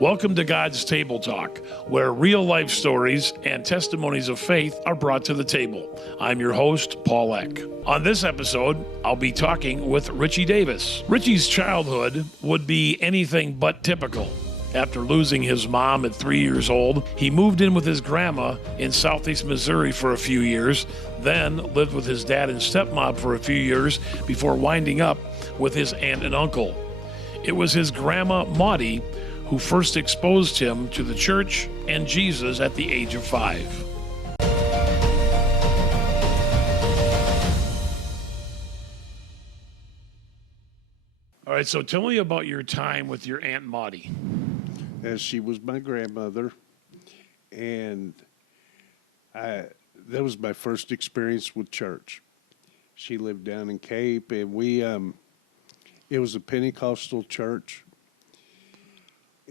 Welcome to God's Table Talk, where real life stories and testimonies of faith are brought to the table. I'm your host, Paul Eck. On this episode, I'll be talking with Richie Davis. Richie's childhood would be anything but typical. After losing his mom at 3 years old, he moved in with his grandma in southeast Missouri for a few years, then lived with his dad and stepmom for a few years before winding up with his aunt and uncle. It was his grandma, Maudie, who first exposed him to the church and Jesus at the age of 5. All right, so tell me about your time with your Aunt Maudie. As she was my grandmother, and that was my first experience with church. She lived down in Cape, and it was a Pentecostal church,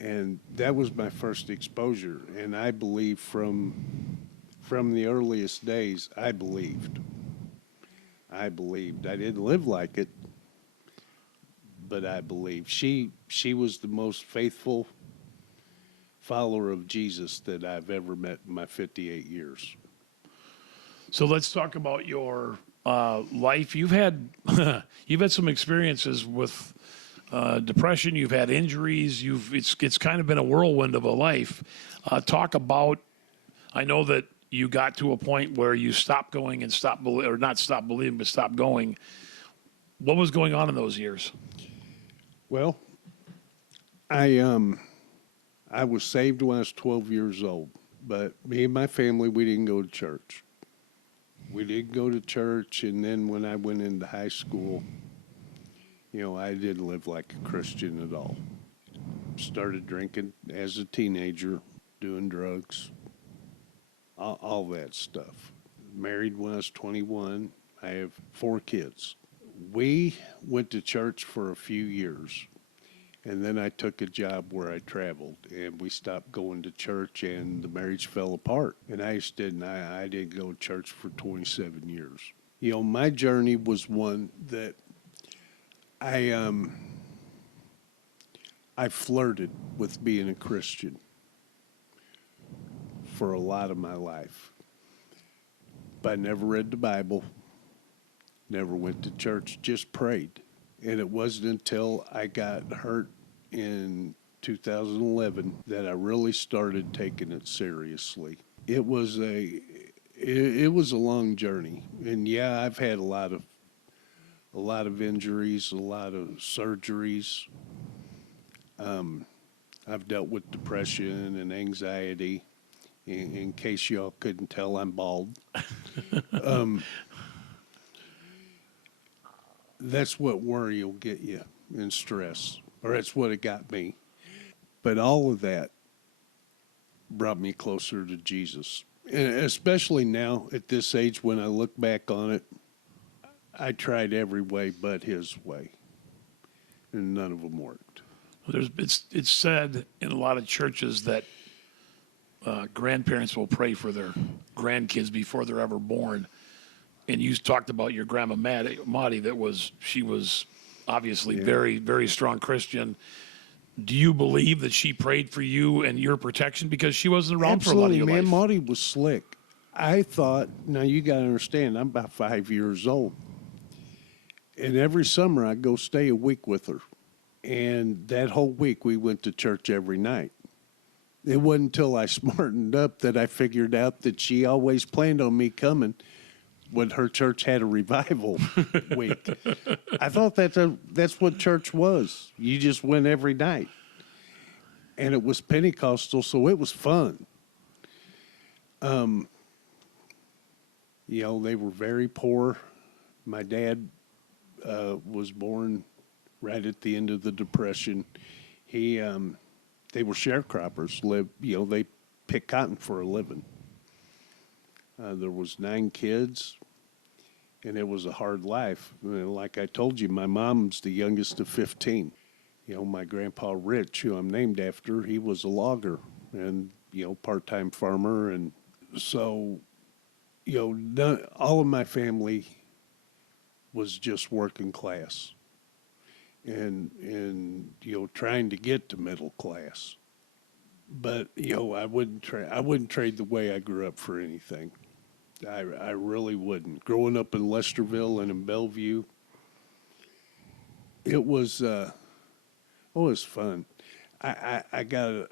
and that was my first exposure. And I believe from the earliest days, I believed. I didn't live like it, but I believed. She was the most faithful follower of Jesus that I've ever met in my 58 years. So let's talk about your life. You've had some experiences with depression. You've had injuries. It's kind of been a whirlwind of a life. Talk about. I know that you got to a point where you stopped going and stopped believing, but stopped going. What was going on in those years? Well, I was saved when I was 12 years old, but me and my family, we didn't go to church. We didn't go to church, and then when I went into high school, I didn't live like a Christian at all. Started drinking as a teenager, doing drugs, all that stuff. Married when I was 21. I have 4 kids. We went to church for a few years. And then I took a job where I traveled, and we stopped going to church, and the marriage fell apart. And I didn't go to church for 27 years. My journey was one that I flirted with being a Christian for a lot of my life. But I never read the Bible, never went to church, just prayed. And it wasn't until I got hurt in 2011 that I really started taking it seriously. It was a long journey, and yeah, I've had a lot of injuries, a lot of surgeries. I've dealt with depression and anxiety. In case y'all couldn't tell, I'm bald. That's what worry will get you, and stress, or that's what it got me. But all of that brought me closer to Jesus. And especially now at this age, when I look back on it, I tried every way but his way, and none of them worked. It's said in a lot of churches that grandparents will pray for their grandkids before they're ever born. And you talked about your grandma Maudie. She was obviously very, very strong Christian. Do you believe that she prayed for you and your protection because she wasn't around for a lot of your life? Absolutely, man. Maudie was slick. I thought, now you got to understand, I'm about 5 years old. And every summer I'd go stay a week with her. And that whole week we went to church every night. It wasn't until I smartened up that I figured out that she always planned on me coming when her church had a revival week. I thought that's what church was. You just went every night. And it was Pentecostal, so it was fun. They were very poor. My dad was born right at the end of the Depression. They were sharecroppers. They picked cotton for a living. There was 9 kids, and it was a hard life. Like I told you, my mom's the youngest of 15. My grandpa Rich, who I'm named after, he was a logger and, part-time farmer. And so, all of my family was just working class and trying to get to middle class. But I wouldn't trade. I wouldn't trade the way I grew up for anything. I really wouldn't. Growing up in Lesterville and in Bellevue, it was fun. I got a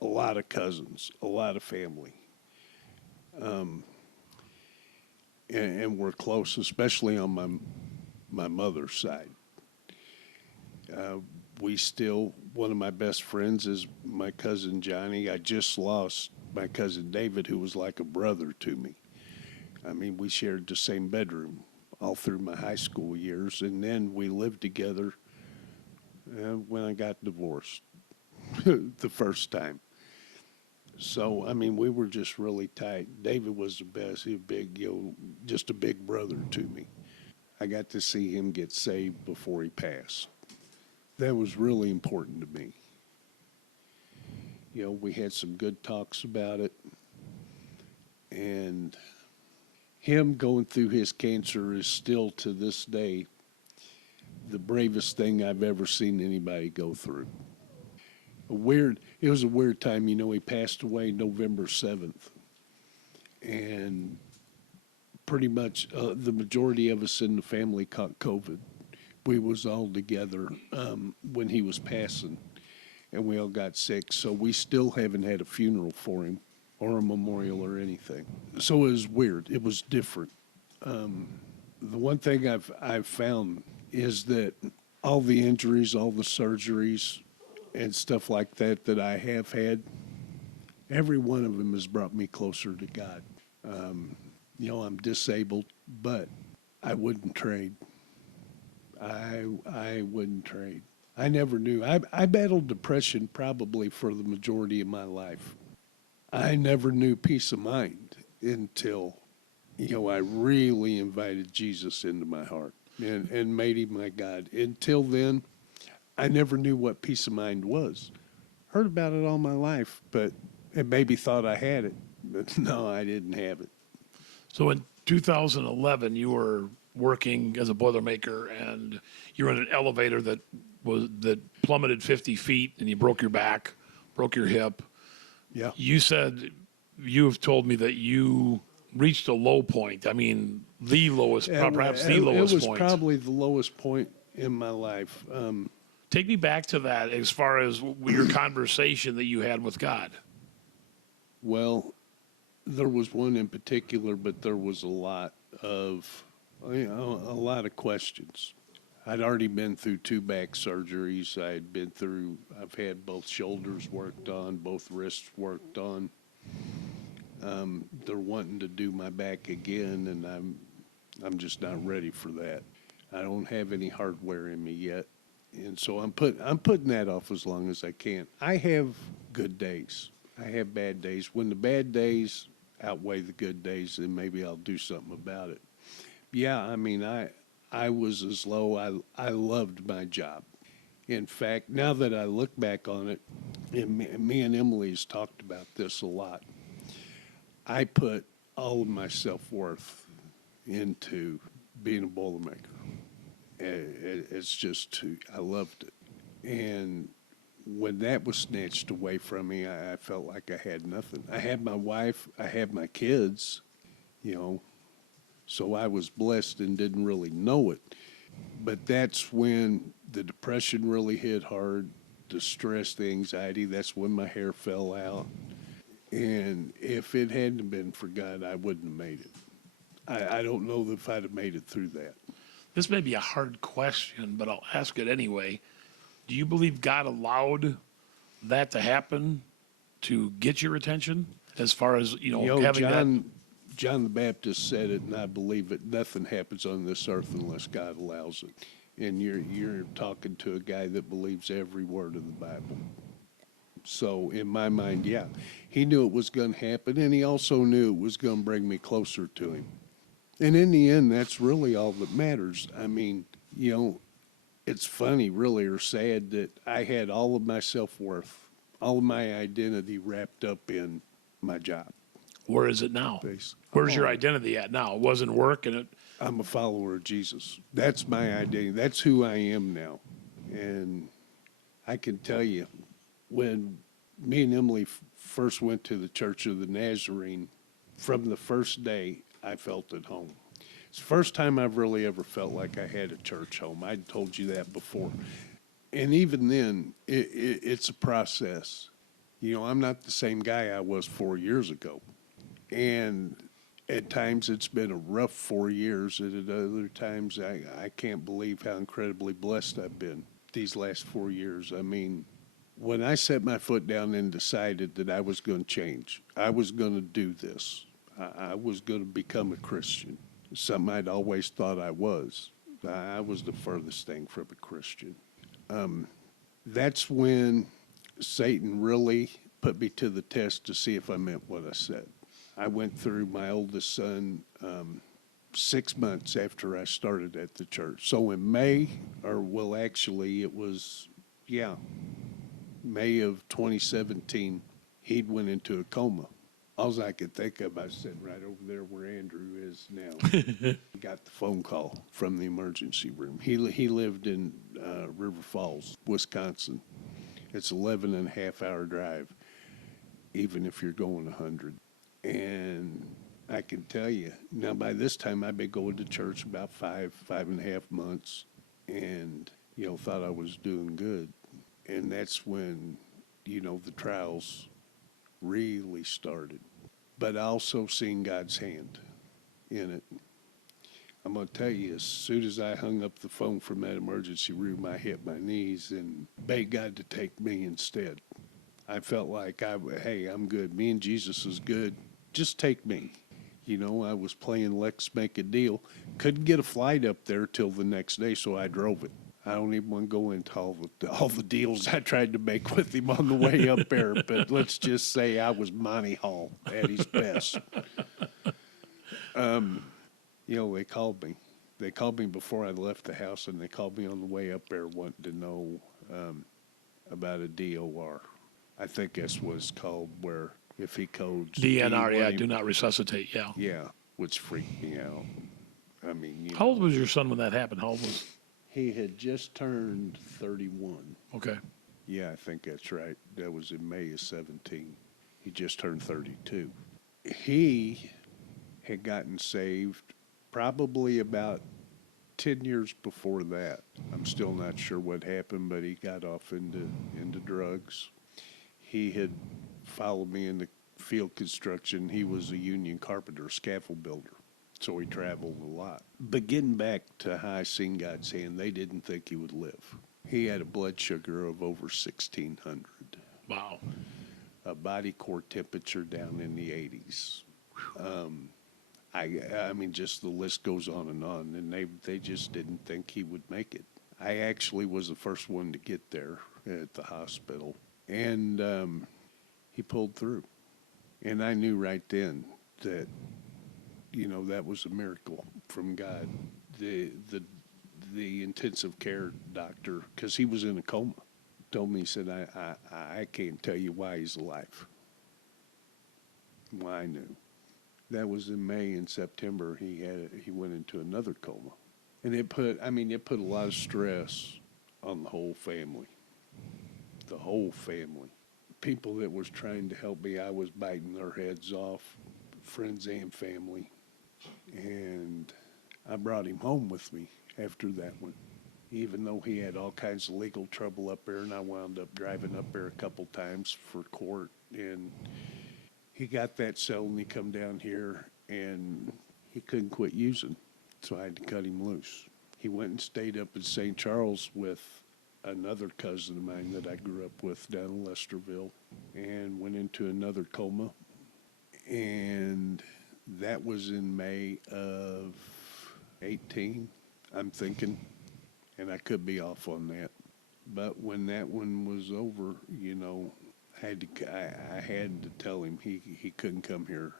lot of cousins, a lot of family, and we're close, especially on my mother's side. Uh, we still, one of my best friends is my cousin Johnny. I just lost my cousin David, who was like a brother to me. I mean, we shared the same bedroom all through my high school years, and then we lived together when I got divorced the first time. So, I mean, we were just really tight. David was the best. He was big, just a big brother to me. I got to see him get saved before he passed. That was really important to me. We had some good talks about it, and him going through his cancer is still to this day the bravest thing I've ever seen anybody go through. It was a weird time. He passed away November 7th, and pretty much the majority of us in the family caught COVID. We was all together when he was passing, and we all got sick. So we still haven't had a funeral for him or a memorial or anything. So it was weird. It was different. The one thing I've found is that all the injuries, all the surgeries, and stuff like that I have had, every one of them has brought me closer to God. I'm disabled, but I wouldn't trade. I wouldn't trade. I never knew. I battled depression probably for the majority of my life. I never knew peace of mind until, I really invited Jesus into my heart and made him my God. Until then, I never knew what peace of mind was. Heard about it all my life, but and maybe thought I had it, but no, I didn't have it. So in 2011, you were working as a Boilermaker, and you were in an elevator that plummeted 50 feet, and you broke your back, broke your hip. Yeah. You have told me that you reached a low point. I mean, the lowest, perhaps the lowest point. It was probably the lowest point in my life. Take me back to that as far as your conversation that you had with God. Well, there was one in particular, but there was a lot of questions. I'd already been through 2 back surgeries. I've had both shoulders worked on, both wrists worked on. They're wanting to do my back again, and I'm just not ready for that. I don't have any hardware in me yet, and so I'm putting that off as long as I can. I have good days. I have bad days. When the bad days outweigh the good days, then maybe I'll do something about it. Yeah, I mean, I was as low. I loved my job. In fact, now that I look back on it, and me and Emily's talked about this a lot, I put all of my self-worth into being a Boilermaker. It's just, I loved it. And when that was snatched away from me, I felt like I had nothing. I had my wife, I had my kids, so I was blessed and didn't really know it. But that's when the depression really hit hard, the stress, the anxiety. That's when my hair fell out. And if it hadn't been for God, I wouldn't have made it. I don't know if I'd have made it through that. This may be a hard question, but I'll ask it anyway. Do you believe God allowed that to happen to get your attention? As far as, having John the Baptist said it, and I believe it. Nothing happens on this earth unless God allows it. And you're talking to a guy that believes every word of the Bible. So in my mind, yeah, he knew it was going to happen, and he also knew it was going to bring me closer to him. And in the end, that's really all that matters. I mean, it's funny, really, or sad that I had all of my self-worth, all of my identity wrapped up in my job. Where is it now? Basically. Where's your identity at now? It wasn't work, and I'm a follower of Jesus. That's my identity. That's who I am now. And I can tell you, when me and Emily first went to the Church of the Nazarene, from the first day I felt at home. It's the first time I've really ever felt like I had a church home. I'd told you that before. And even then, it's a process. You know, I'm not the same guy I was 4 years ago. And at times it's been a rough 4 years, and at other times I can't believe how incredibly blessed I've been these last 4 years. I mean, when I set my foot down and decided that I was going to change, I was going to do this, I was going to become a Christian, something I'd always thought I was. I was the furthest thing from a Christian. That's when Satan really put me to the test to see if I meant what I said. I went through my oldest son 6 months after I started at the church. So in May, actually it was, May of 2017, he'd went into a coma. All I could think of, I was sitting right over there where Andrew is now. Got the phone call from the emergency room. He lived in River Falls, Wisconsin. It's 11 and a half hour drive, even if you're going 100. And I can tell you, now by this time I'd been going to church about 5.5 months, and, thought I was doing good. And that's when, the trials really started. But I also seen God's hand in it. I'm going to tell you, as soon as I hung up the phone from that emergency room, I hit my knees and begged God to take me instead. I felt like, hey, I'm good. Me and Jesus is good. Just take me. I was playing Let's Make a Deal. Couldn't get a flight up there till the next day, so I drove it. I don't even want to go into all the deals I tried to make with him on the way up there, but let's just say I was Monty Hall at his best. They called me. They called me before I left the house, and they called me on the way up there wanting to know about a DOR. I think that's what it's called, where if he codes... DNR, do not resuscitate, Yeah, which freaked me out. I mean, How old was your son when that happened? How old was... He had just turned 31. Okay. Yeah, I think that's right. That was in May of 17. He just turned 32. He had gotten saved probably about 10 years before that. I'm still not sure what happened, but he got off into drugs. He had followed me into field construction. He was a union carpenter, scaffold builder. So he traveled a lot. But getting back to how I seen God's hand, they didn't think he would live. He had a blood sugar of over 1,600. Wow. A body core temperature down in the 80s. I mean, just the list goes on, and they just didn't think he would make it. I actually was the first one to get there at the hospital, and he pulled through. And I knew right then that, that was a miracle from God. The intensive care doctor, because he was in a coma, told me, he said, I can't tell you why he's alive. Well, I knew. That was in May. In September, he went into another coma. And it put a lot of stress on the whole family. The whole family. People that was trying to help me, I was biting their heads off, friends and family. And I brought him home with me after that one, even though he had all kinds of legal trouble up there, and I wound up driving up there a couple times for court. And he got that settled, and he come down here, and he couldn't quit using, so I had to cut him loose. He went and stayed up in St. Charles with another cousin of mine that I grew up with down in Lesterville, and went into another coma. And that was in May of 18, I'm thinking, and I could be off on that. But when that one was over, I had to tell him he couldn't come here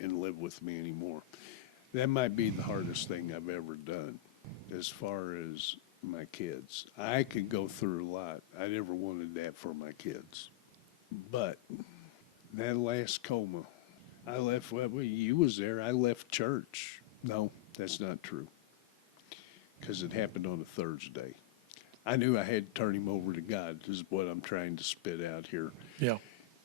and live with me anymore. That might be the hardest thing I've ever done as far as my kids. I could go through a lot. I never wanted that for my kids. But that last coma, I left, you was there, I left church. No, that's not true. Because it happened on a Thursday. I knew I had to turn him over to God, is what I'm trying to spit out here. Yeah.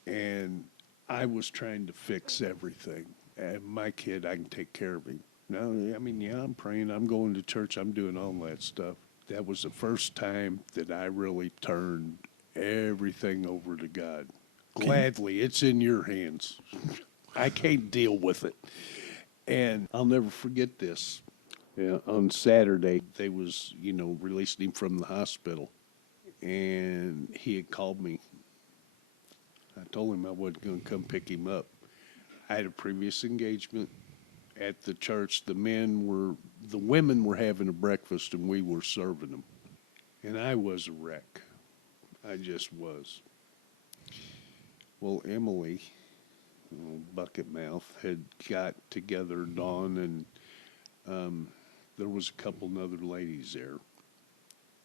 And I was trying to fix everything. And my kid, I can take care of him. No, I mean, yeah, I'm praying, I'm going to church, I'm doing all that stuff. That was the first time that I really turned everything over to God. Gladly, it's in your hands. I can't deal with it. And I'll never forget this. Yeah, on Saturday, they was, releasing him from the hospital. And he had called me. I told him I wasn't going to come pick him up. I had a previous engagement at the church. The women were having a breakfast and we were serving them. And I was a wreck. I just was. Well, Emily, bucket mouth, had got together Dawn and there was a couple other ladies there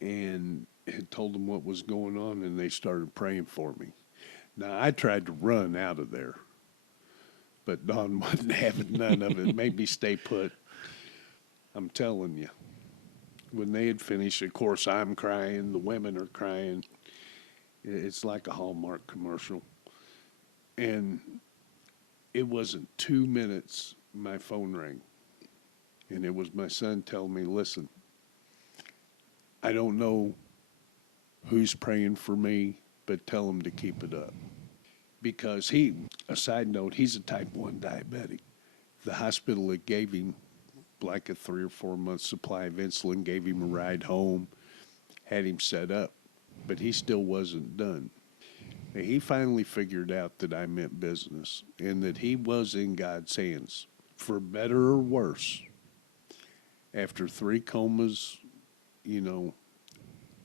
and had told them what was going on and they started praying for me. Now, I tried to run out of there, but Dawn wasn't having none of it. Made me stay put. I'm telling you. When they had finished, of course, I'm crying. The women are crying. It's like a Hallmark commercial. And it wasn't 2 minutes, my phone rang. And it was my son telling me, listen, I don't know who's praying for me, but tell him to keep it up. Because a side note, he's a type 1 diabetic. The hospital that gave him like a 3 or 4 month supply of insulin, gave him a ride home, had him set up, but he still wasn't done. And he finally figured out that I meant business and that he was in God's hands, for better or worse. After 3 comas,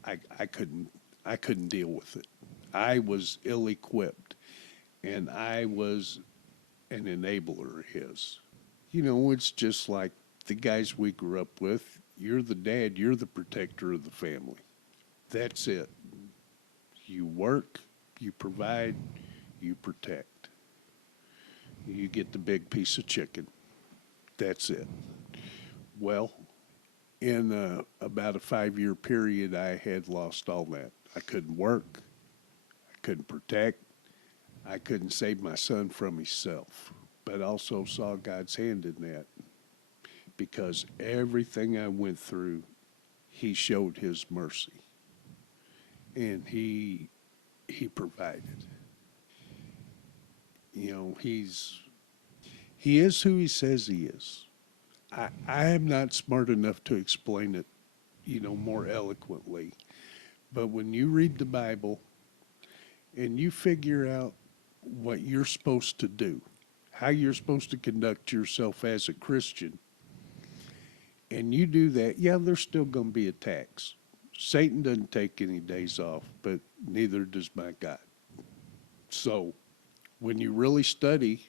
I couldn't deal with it. I was ill-equipped, and I was an enabler of his. It's just like the guys we grew up with. You're the dad, you're the protector of the family. That's it. You work, you provide, you protect. You get the big piece of chicken. That's it. Well, in about a 5-year period, I had lost all that. I couldn't work. I couldn't protect. I couldn't save my son from himself. But also saw God's hand in that, because everything I went through, he showed his mercy. And he provided. He is who he says he is. I am not smart enough to explain it, more eloquently. But when you read the Bible and you figure out what you're supposed to do, how you're supposed to conduct yourself as a Christian, and you do that, yeah, there's still going to be attacks. Satan doesn't take any days off, but neither does my God. So when you really study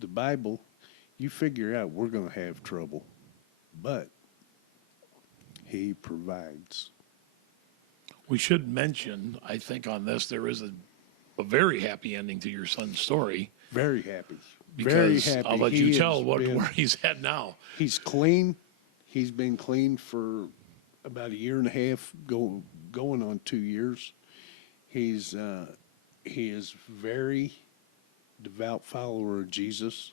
the Bible, you figure out we're going to have trouble, but he provides. We should mention, I think on this, there is a very happy ending to your son's story. Very happy. Very happy. I'll let He you tell has been- where he's at now. He's clean. He's been clean for about a year and a half, going on 2 years. He is very devout follower of Jesus.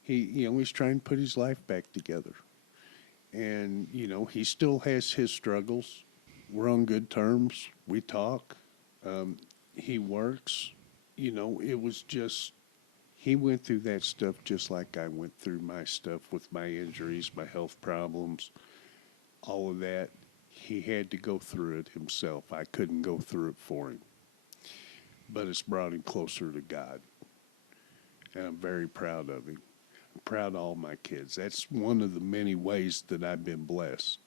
He's trying to put his life back together. And, he still has his struggles. We're on good terms. We talk. He works. It was just, he went through that stuff just like I went through my stuff with my injuries, my health problems, all of that. He had to go through it himself. I couldn't go through it for him. But it's brought him closer to God. And I'm very proud of him. I'm proud of all my kids. That's one of the many ways that I've been blessed.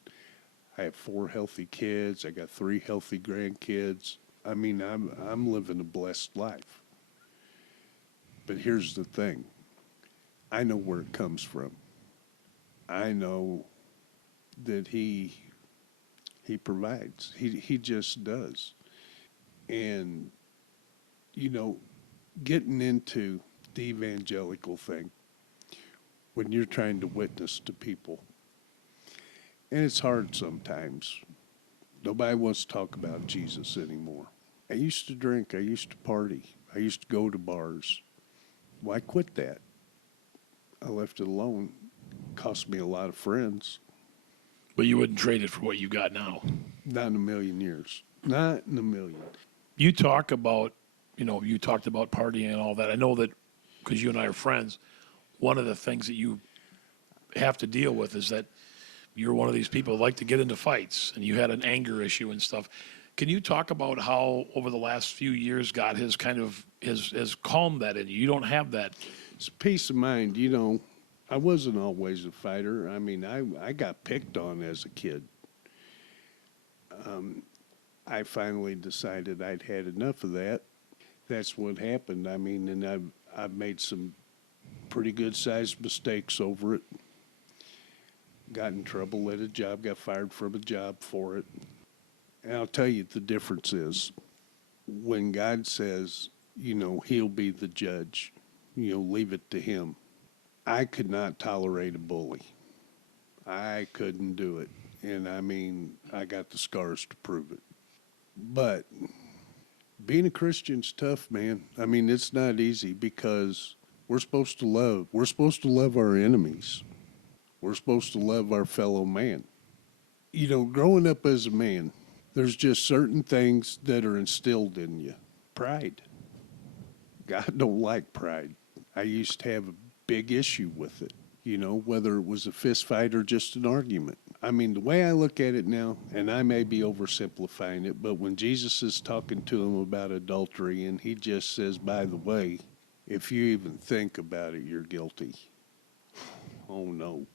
I have 4 healthy kids. I got 3 healthy grandkids. I mean, I'm living a blessed life. But here's the thing. I know where it comes from. I know that he provides. He just does. And, getting into the evangelical thing, when you're trying to witness to people, and it's hard sometimes. Nobody wants to talk about Jesus anymore. I used to drink. I used to party. I used to go to bars. Well, I quit that. I left it alone. Cost me a lot of friends. But you wouldn't trade it for what you got now. Not in a million years. Not in a million. You talk about, you talked about partying and all that. I know that because you and I are friends, one of the things that you have to deal with is that you're one of these people who like to get into fights, and you had an anger issue and stuff. Can you talk about how over the last few years God has kind of has calmed that in you? You don't have that. It's peace of mind. I wasn't always a fighter. I mean, I got picked on as a kid. I finally decided I'd had enough of that. That's what happened. I mean, and I've made some pretty good sized mistakes over it. Got in trouble at a job, got fired from a job for it. And I'll tell you, the difference is when God says, he'll be the judge, leave it to him. I could not tolerate a bully. I couldn't do it. And I mean, I got the scars to prove it. But being a Christian's tough, man. I mean, it's not easy because we're supposed to love. We're supposed to love our enemies. We're supposed to love our fellow man. Growing up as a man, there's just certain things that are instilled in you. Pride. God don't like pride. I used to have a big issue with it, whether it was a fist fight or just an argument. I mean, the way I look at it now, and I may be oversimplifying it, but when Jesus is talking to him about adultery and he just says, by the way, if you even think about it, you're guilty. Oh, no.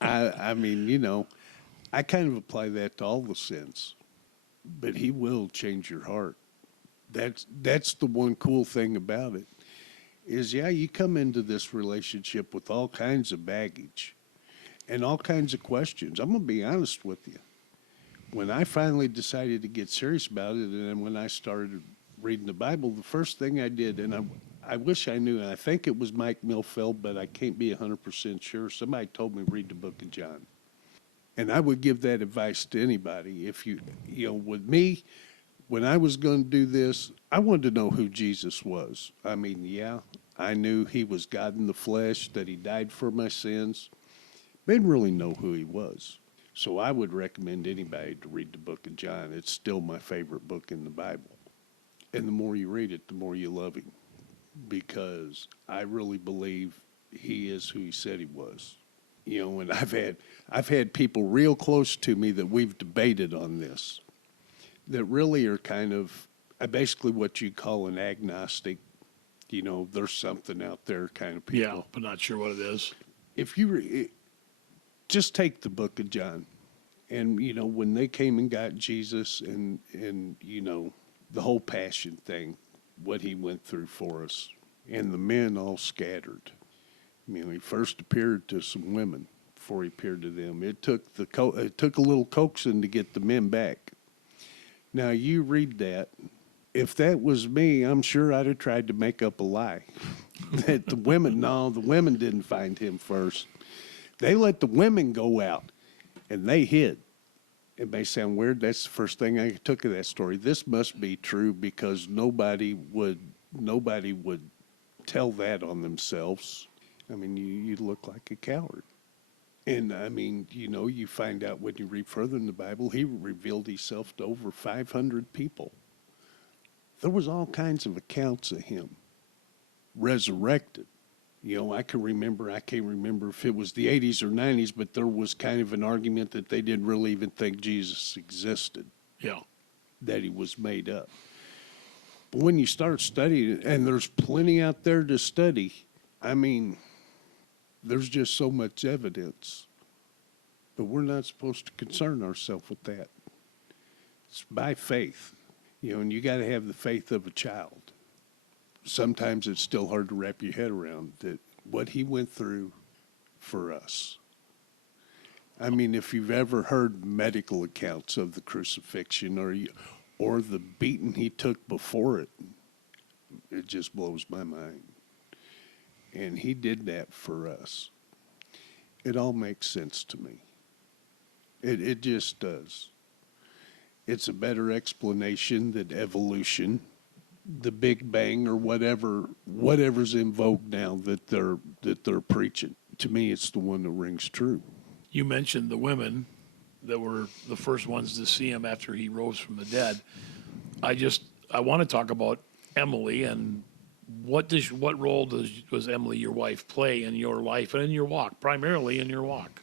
I mean, I kind of apply that to all the sins, but he will change your heart. That's the one cool thing about it is, you come into this relationship with all kinds of baggage and all kinds of questions. I'm going to be honest with you. When I finally decided to get serious about it, and when I started reading the Bible, the first thing I did, and I wish I knew, and I think it was Mike Milfeld, but I can't be 100% sure. Somebody told me read the book of John. And I would give that advice to anybody. If with me, when I was going to do this, I wanted to know who Jesus was. I mean, I knew he was God in the flesh, that he died for my sins. Didn't really know who he was. So I would recommend anybody to read the book of John. It's still my favorite book in the Bible. And the more you read it, the more you love him. Because I really believe he is who he said he was. And I've had people real close to me that we've debated on this that really are kind of basically what you call an agnostic. There's something out there kind of people. Yeah, but not sure what it is. If you just take the book of John, and when they came and got Jesus, and the whole passion thing, what he went through for us, and the men all scattered. He first appeared to some women before he appeared to them. It took a little coaxing to get the men back. Now you read that. If that was me, I'm sure I'd have tried to make up a lie. That the women didn't find him first. They let the women go out, and they hid. It may sound weird. That's the first thing I took of that story. This must be true because nobody would tell that on themselves. I mean, you look like a coward. And I mean, you find out when you read further in the Bible, he revealed himself to over 500 people. There was all kinds of accounts of him resurrected. I can't remember if it was the 80s or 90s, but there was kind of an argument that they didn't really even think Jesus existed. Yeah. That he was made up. But when you start studying it, and there's plenty out there to study, I mean, there's just so much evidence. But we're not supposed to concern ourselves with that. It's by faith. And you got to have the faith of a child. Sometimes it's still hard to wrap your head around that what he went through for us. I mean, if you've ever heard medical accounts of the crucifixion or the beating he took before it, it just blows my mind. And he did that for us. It all makes sense to me. It just does. It's a better explanation than evolution, the Big Bang, or whatever's in vogue now that they're preaching. To me, it's the one that rings true. You mentioned the women that were the first ones to see him after he rose from the dead. I want to talk about Emily and what role does Emily, your wife, play in your life and in your walk, primarily in your walk?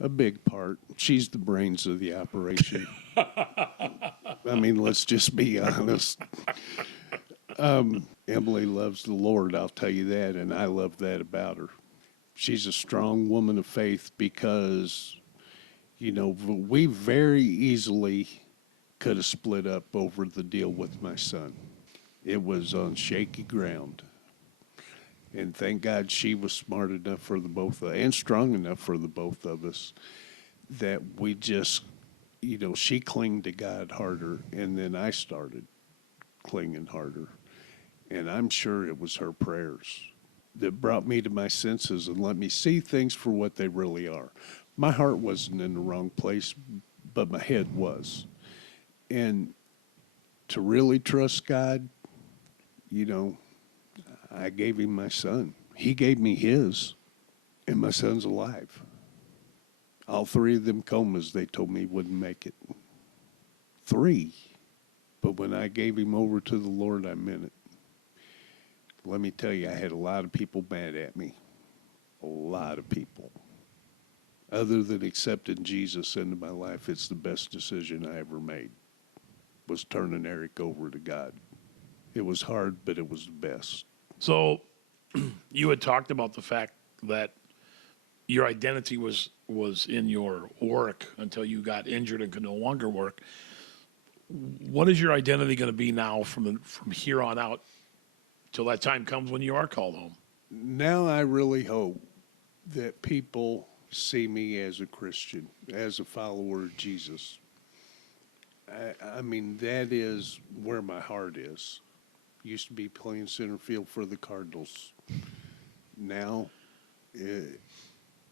A big part. She's the brains of the operation. I mean, let's just be honest. Emily loves the Lord, I'll tell you that, and I love that about her. She's a strong woman of faith because, we very easily could have split up over the deal with my son. It was on shaky ground. And thank God she was smart enough for the both of and strong enough for the both of us that we just, she clinged to God harder, and then I started clinging harder. And I'm sure it was her prayers that brought me to my senses and let me see things for what they really are. My heart wasn't in the wrong place, but my head was. And to really trust God, I gave him my son. He gave me his, and my son's alive. All three of them comas, they told me wouldn't make it. 3. But when I gave him over to the Lord, I meant it. Let me tell you, I had a lot of people mad at me. A lot of people. Other than accepting Jesus into my life, it's the best decision I ever made, was turning Eric over to God. It was hard, but it was the best. So you had talked about the fact that your identity was in your work until you got injured and could no longer work. What is your identity going to be now from here on out till that time comes when you are called home? Now I really hope that people see me as a Christian, as a follower of Jesus. I mean, that is where my heart is. Used to be playing center field for the Cardinals. Now,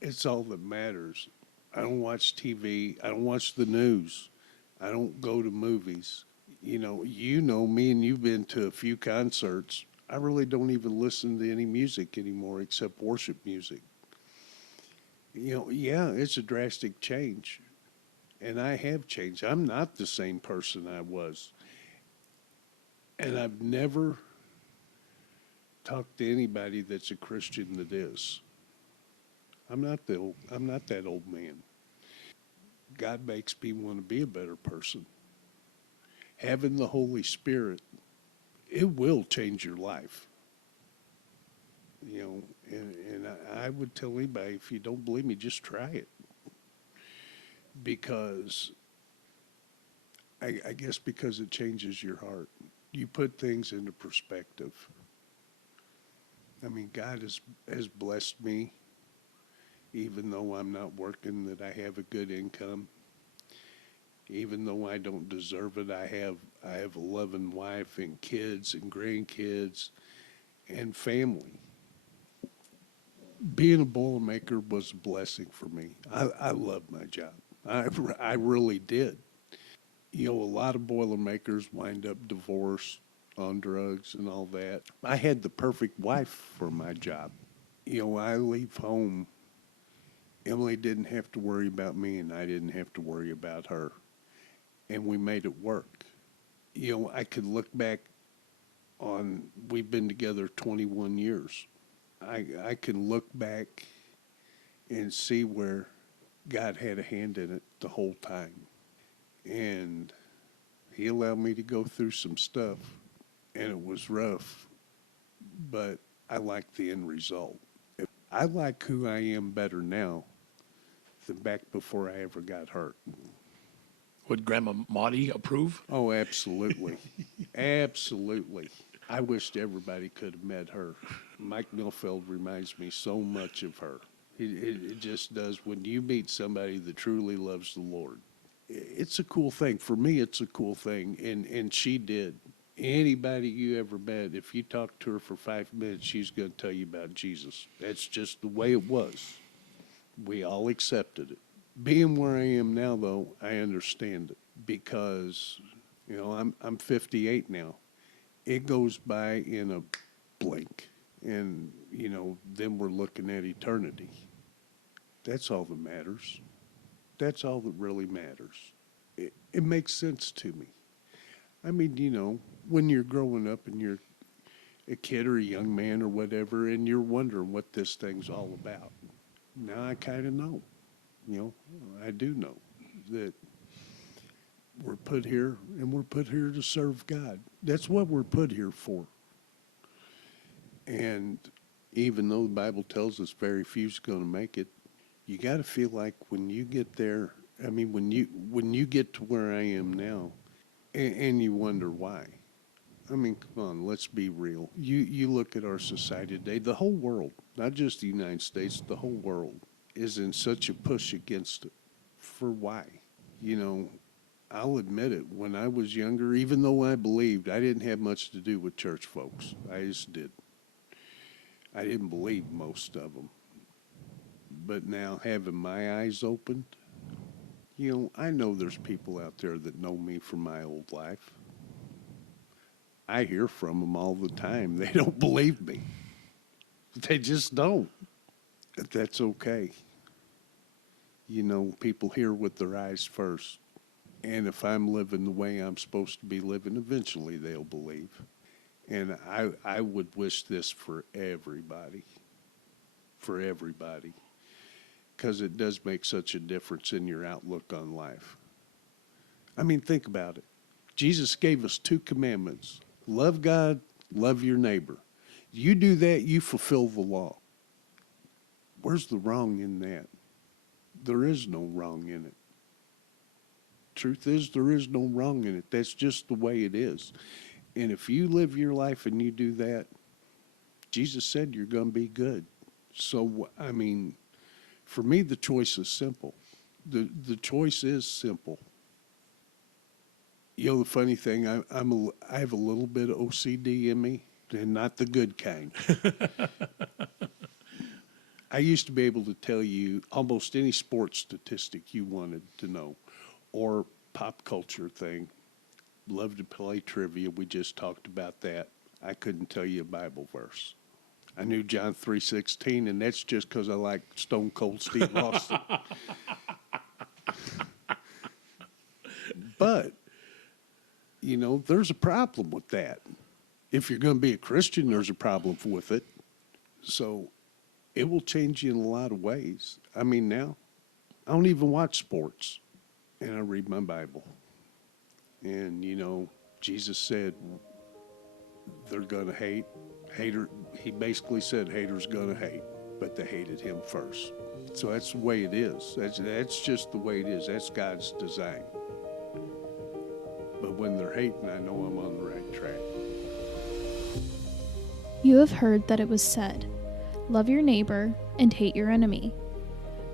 it's all that matters. I don't watch TV. I don't watch the news. I don't go to movies. You know me, and you've been to a few concerts. I really don't even listen to any music anymore except worship music. Yeah, it's a drastic change. And I have changed. I'm not the same person I was. And I've never talked to anybody that's a Christian that is. I'm not that old man. God makes me want to be a better person. Having the Holy Spirit, it will change your life. And I would tell anybody, if you don't believe me, just try it. Because I guess because it changes your heart. You put things into perspective. I mean, God has blessed me, even though I'm not working, that I have a good income. Even though I don't deserve it, I have a loving wife and kids and grandkids and family. Being a Boilermaker was a blessing for me. I loved my job. I really did. A lot of Boilermakers wind up divorced, on drugs and all that. I had the perfect wife for my job. I leave home. Emily didn't have to worry about me, and I didn't have to worry about her. And we made it work. I could look back on, we've been together 21 years. I can look back and see where God had a hand in it the whole time. And he allowed me to go through some stuff, and it was rough, but I like the end result. I like who I am better now than back before I ever got hurt. Would Grandma Maudie approve? Oh, absolutely. Absolutely. I wished everybody could have met her. Mike Milfeld reminds me so much of her. It just does. When you meet somebody that truly loves the Lord, it's a cool thing. For me, it's a cool thing, and she did. Anybody you ever met, if you talk to her for 5 minutes, she's going to tell you about Jesus. That's just the way it was. We all accepted it. Being where I am now, though, I understand it because, I'm 58 now. It goes by in a blink, and then we're looking at eternity. That's all that matters. That's all that really matters. It makes sense to me. I mean, when you're growing up and you're a kid or a young man or whatever, and you're wondering what this thing's all about. Now I kind of know. I do know that we're put here, and we're put here to serve God. That's what we're put here for. And even though the Bible tells us very few's going to make it, you got to feel like when you get there, when you get to where I am now, and you wonder why. Come on, let's be real. You look at our society today, the whole world, not just the United States, the whole world is in such a push against it. For why? I'll admit it, when I was younger, even though I believed, I didn't have much to do with church folks. I just did. I didn't believe most of them. But now, having my eyes opened, I know there's people out there that know me from my old life. I hear from them all the time. They don't believe me. They just don't. But that's okay. People hear with their eyes first. And if I'm living the way I'm supposed to be living, eventually they'll believe. And I would wish this for everybody. For everybody. Because it does make such a difference in your outlook on life. Think about it. Jesus gave us 2 commandments. Love God, love your neighbor. You do that, you fulfill the law. Where's the wrong in that? There is no wrong in it. Truth is, there is no wrong in it. That's just the way it is. And if you live your life and you do that, Jesus said you're going to be good. So, for me, the choice is simple. The choice is simple. The funny thing, I have a little bit of OCD in me, and not the good kind. I used to be able to tell you almost any sports statistic you wanted to know, or pop culture thing. Love to play trivia. We just talked about that. I couldn't tell you a Bible verse. I knew John 3:16, and that's just because I like Stone Cold Steve Austin. But there's a problem with that. If you're going to be a Christian, there's a problem with it. So it will change you in a lot of ways. Now, I don't even watch sports, and I read my Bible. And, Jesus said they're going to hate. He basically said haters going to hate, but they hated him first. So that's the way it is. That's just the way it is. That's God's design. But when they're hating, I know I'm on the right track. You have heard that it was said, love your neighbor and hate your enemy.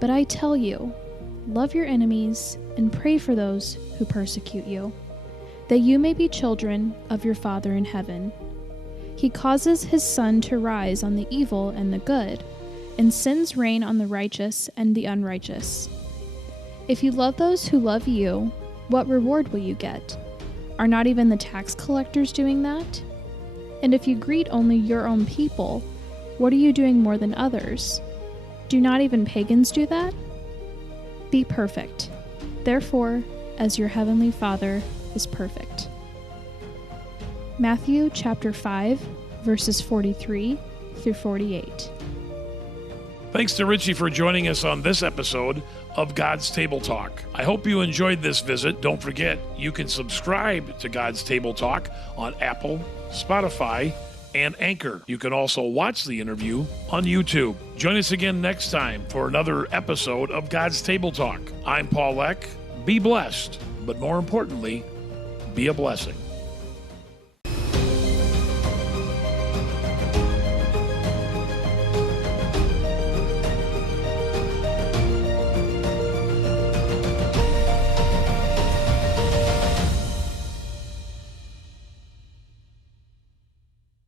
But I tell you, love your enemies and pray for those who persecute you, that you may be children of your Father in heaven. He causes his sun to rise on the evil and the good, and sends rain on the righteous and the unrighteous. If you love those who love you, what reward will you get? Are not even the tax collectors doing that? And if you greet only your own people, what are you doing more than others? Do not even pagans do that? Be perfect, therefore, as your heavenly Father is perfect. Matthew chapter 5, verses 43 through 48. Thanks to Richie for joining us on this episode of God's Table Talk. I hope you enjoyed this visit. Don't forget, you can subscribe to God's Table Talk on Apple, Spotify, and Anchor. You can also watch the interview on YouTube. Join us again next time for another episode of God's Table Talk. I'm Paul Eck. Be blessed, but more importantly, be a blessing.